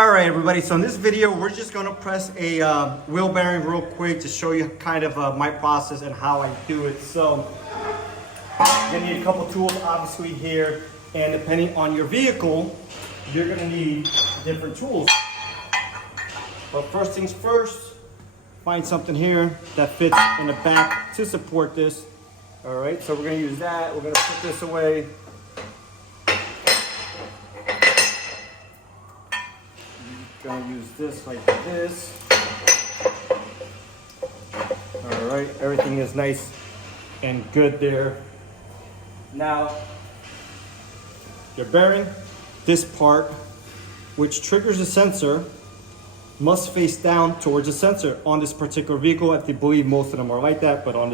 All right, everybody, so in this video, we're just gonna press a wheel bearing real quick to show you kind of my process and how I do it. So you're gonna need a couple tools, obviously, here, and depending on your vehicle, you're gonna need different tools. But first things first, find something here that fits in the back to support this. All right, so we're gonna use that. We're gonna put this away. Gonna use this like this. All right, everything is nice and good there. Now, your bearing, this part, which triggers the sensor, must face down towards the sensor on this particular vehicle. I believe most of them are like that, but on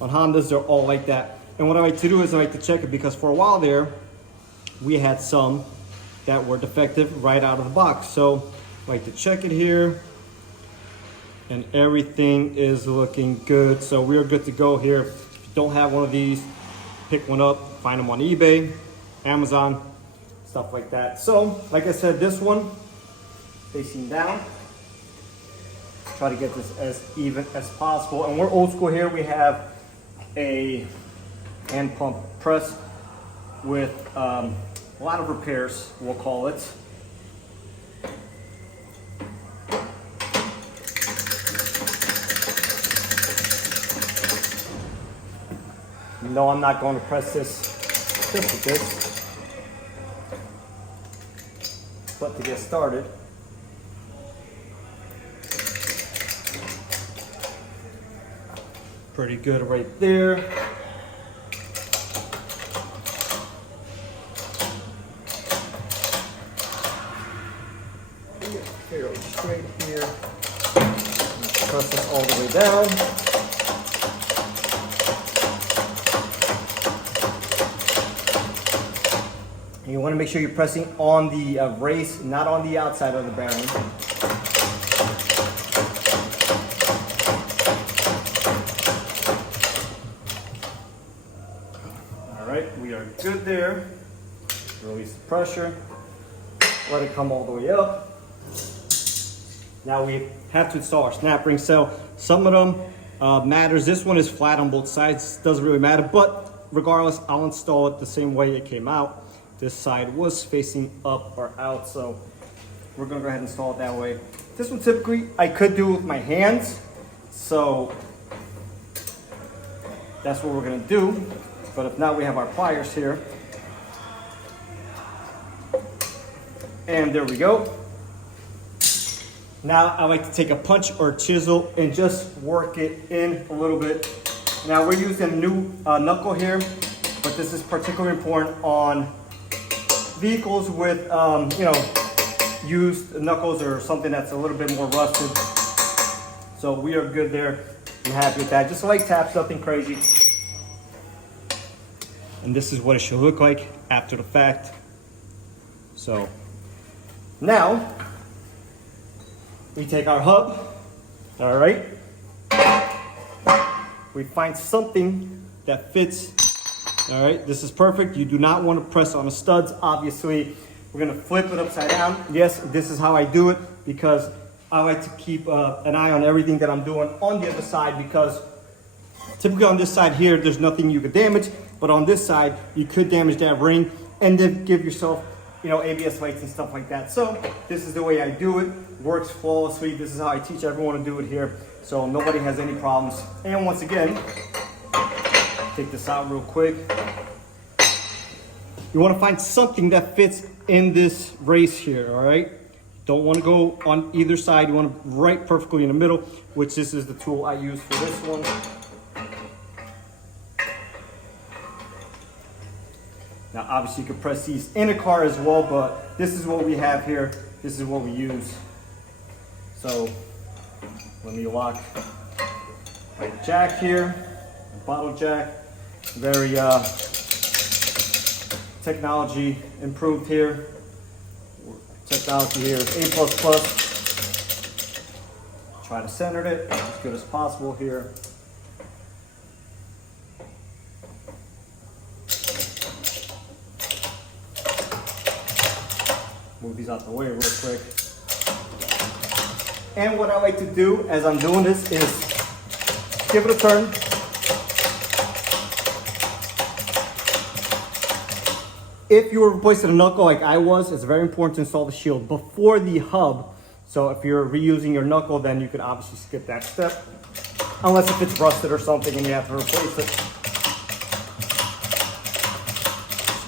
Hondas, they're all like that. And what I like to do is I like to check it, because for a while there, we had some that were defective right out of the box. So I like to check it here, and everything is looking good. So we are good to go here. If you don't have one of these, pick one up, find them on eBay, Amazon, stuff like that. So like I said, this one facing down. Try to get this as even as possible. And we're old school here. We have a hand pump press with a lot of repairs, we'll call it. No, I'm not going to press this just with this, but to get started, pretty good right there. Fairly straight here. Press this all the way down. And you want to make sure you're pressing on the race, not on the outside of the bearing. All right, we are good there. Release the pressure. Let it come all the way up. Now we have to install our snap ring. So some of them matters. This one is flat on both sides. Doesn't really matter, but regardless, I'll install it the same way it came out. This side was facing up or out, so we're gonna go ahead and install it that way. This one typically I could do with my hands, so that's what we're gonna do. But if not, we have our pliers here. And there we go. Now I like to take a punch or chisel and just work it in a little bit. Now we're using a new knuckle here, but this is particularly important on vehicles with used knuckles or something that's a little bit more rusted. So we are good there. I'm happy with that. Just light taps, nothing crazy. And this is what it should look like after the fact. So now we take our hub, all right? We find something that fits, all right? This is perfect. You do not want to press on the studs, obviously. We're gonna flip it upside down. Yes, this is how I do it, because I like to keep an eye on everything that I'm doing on the other side, because typically on this side here, there's nothing you could damage, but on this side, you could damage that ring and then give yourself, ABS lights and stuff like that. So this is the way I do it. Works flawlessly. This is how I teach everyone to do it here, so nobody has any problems. And once again, take this out real quick. You want to find something that fits in this race here, all right? Don't want to go on either side. You want to right perfectly in the middle, which this is the tool I use for this one. Now, obviously, you can press these in a car as well, but this is what we have here. This is what we use. So, let me lock my jack here, my bottle jack. Very technology improved here. Technology here is A++. Try to center it as good as possible here. Move these out the way real quick. And what I like to do as I'm doing this is give it a turn. If you were replacing a knuckle like I was, it's very important to install the shield before the hub. So if you're reusing your knuckle, then you can obviously skip that step. Unless if it's rusted or something and you have to replace it.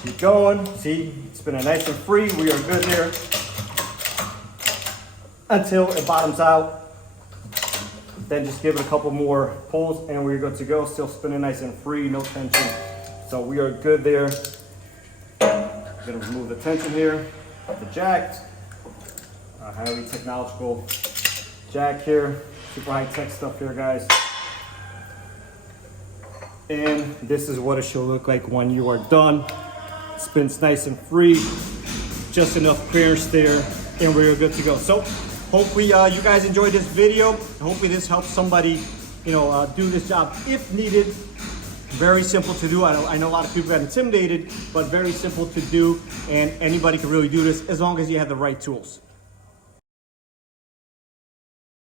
Keep going. See, it's spinning nice and free. We are good there. Until it bottoms out. Then just give it a couple more pulls and we're good to go. Still spinning nice and free, no tension. So we are good there. Gonna remove the tension here of the jack. Highly technological jack here. Super high tech stuff here, guys. And this is what it should look like when you are done. Spins nice and free. Just enough clearance there and we're good to go. So hopefully you guys enjoyed this video. Hopefully this helps somebody, do this job if needed. Very simple to do. I know a lot of people got intimidated, but very simple to do. And anybody can really do this as long as you have the right tools.